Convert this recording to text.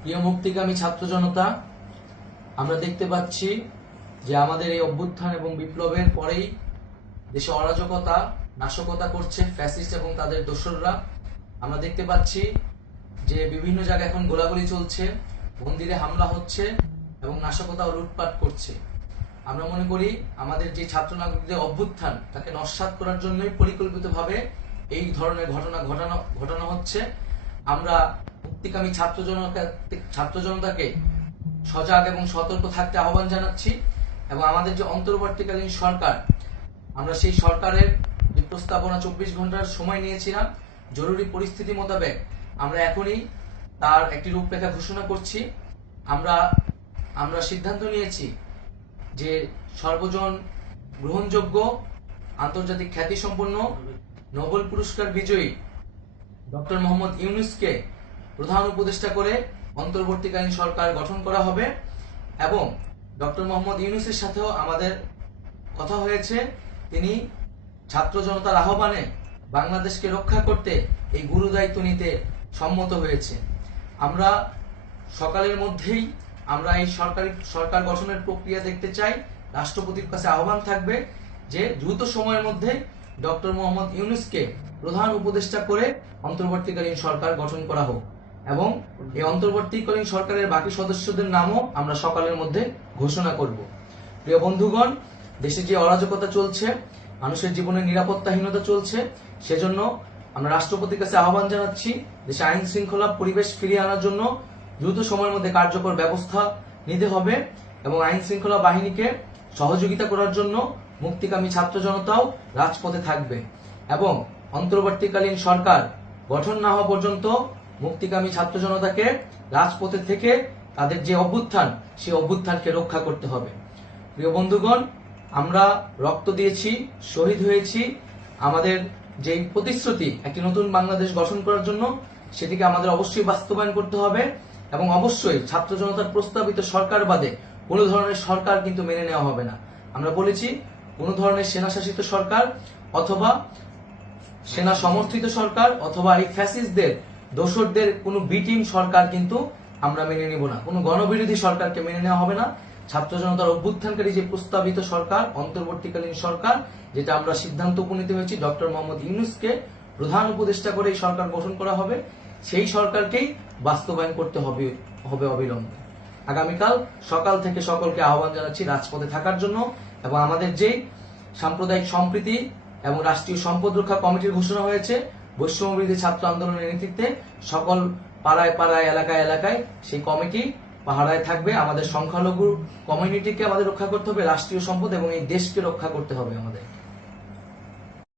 প্রিয় মুক্তিকামী ছাত্র জনতা, আমরা দেখতে পাচ্ছি যে আমাদের এই অভ্যুত্থান এবং বিপ্লবের পরেই দেশে অরাজকতা নাশকতা করছে ফ্যাসিস্ট এবং তাদের দোসররা। আমরা দেখতে পাচ্ছি যে বিভিন্ন জায়গায় এখন গোলাগুলি চলছে, মন্দিরে হামলা হচ্ছে এবং নাশকতা ও লুটপাট করছে। আমরা মনে করি আমাদের যে ছাত্র নাগরিকদের অভ্যুত্থান তাকে নস্যাৎ করার জন্যই পরিকল্পিতভাবে এই ধরনের ঘটনা ঘটানো হচ্ছে। আমরা মুক্তিকামী ছাত্র জনতাকে সজাগ এবং সতর্ক থাকতে আহ্বান জানাচ্ছি এবং আমাদের যে অন্তর্বর্তীকালীন সরকার, আমরা সেই সরকারের যে প্রস্তাবনা 24 ঘন্টার সময় নিয়েছিলাম, জরুরি পরিস্থিতি মোতাবেক আমরা এখনই তার একটি রূপরেখা ঘোষণা করছি। আমরা সিদ্ধান্ত নিয়েছি যে সর্বজন গ্রহণযোগ্য আন্তর্জাতিক খ্যাতিসম্পন্ন নোবেল পুরস্কার বিজয়ী ডক্টর মোহাম্মদ ইউনূসকে প্রধান উপদেষ্টা করে অন্তর্বর্তীকালীন সরকার গঠন করা হবে এবং ডক্টর মোহাম্মদ ইউনূসের সাথেও আমাদের কথা হয়েছে। তিনি ছাত্র জনতার আহ্বানে বাংলাদেশকে রক্ষা করতে এই গুরু দায়িত্ব নিতে সম্মত হয়েছে। আমরা সকালের মধ্যেই আমরা এই সরকার গঠনের প্রক্রিয়া দেখতে চাই। রাষ্ট্রপতির কাছে আহ্বান থাকবে যে দ্রুত সময়ের মধ্যে ডক্টর মোহাম্মদ ইউনূসকে প্রধান উপদেষ্টা করে অন্তর্বর্তীকালীন সরকার গঠন করা হোক এবং এই অন্তর্বর্তীকালীন সরকারের বাকি সদস্যদের নামও আমরা সকালের মধ্যে ঘোষণা করব। প্রিয় বন্ধুগণ, দেশে যে অরাজকতা চলছে, মানুষের জীবনের নিরাপত্তাহীনতা চলছে, সেজন্য আমরা রাষ্ট্রপতির কাছে আহ্বান জানাচ্ছি দেশে আইন শৃঙ্খলা পরিবেশ ফিরিয়ে আনার জন্য দ্রুত সময়ের মধ্যে কার্যকর ব্যবস্থা নিতে হবে এবং আইন শৃঙ্খলা বাহিনীকে সহযোগিতা করার জন্য মুক্তিকামী ছাত্র জনতাও রাজপথে থাকবে এবং অন্তর্বর্তীকালীন সরকার গঠন না হওয়া পর্যন্ত মুক্তিকামী ছাত্র জনতাকে রাজপথে থেকে তাদের যে অভ্যুত্থান, সেই অভ্যুত্থানকে রক্ষা করতে হবে। প্রিয় বন্ধুগণ, আমরা রক্ত দিয়েছি, শহীদ হয়েছি। আমাদের যে প্রতিশ্রুতি একটি নতুন বাংলাদেশ গঠন করার জন্য, সেটিকে আমাদের অবশ্যই বাস্তবায়ন করতে হবে এবং অবশ্যই ছাত্র জনতার প্রস্তাবিত সরকার বাদে কোনো ধরনের সরকার কিন্তু মেনে নেওয়া হবে না। আমরা বলেছি কোনো ধরনের সেনা শাসিত সরকার অথবা সেনা সমর্থিত সরকার অথবা এই ফ্যাসিস্টদের দোসরদের কোনো বিটিম সরকার কিন্তু আমরা মেনে নেব না। কোনো গণবিরোধী সরকারকে মেনে নেওয়া হবে না। ছাত্র জনতার অভ্যুত্থানকারী যে প্রস্তাবিত সরকার, অন্তর্বর্তীকালীন সরকার, যেটা আমরা সিদ্ধান্ত উপনীত হয়েছি ডক্টর মোহাম্মদ ইউনূসকে প্রধান উপদেষ্টা করে এই সরকার গঠন করা হবে, সেই সরকারকেই বাস্তবায়ন করতে হবে অবিলম্বে। আগামীকাল সকাল থেকে সকলকে আহ্বান জানাচ্ছি রাজপথে থাকার জন্য এবং আমাদের যে সাম্প্রদায়িক সম্প্রীতি এবং রাষ্ট্রীয় সম্পদ রক্ষা কমিটির ঘোষণা হয়েছে বৈষম্যবিরোধী ছাত্র আন্দোলনের নেতৃত্বে, সকল পাড়ায় পাড়ায় এলাকায় এলাকায় সেই কমিটি পাহারায় থাকবে। আমাদের সংখ্যালঘু কমিউনিটিকে আমাদের রক্ষা করতে হবে, রাষ্ট্রীয় সম্পদ এবং এই দেশকে রক্ষা করতে হবে আমাদের।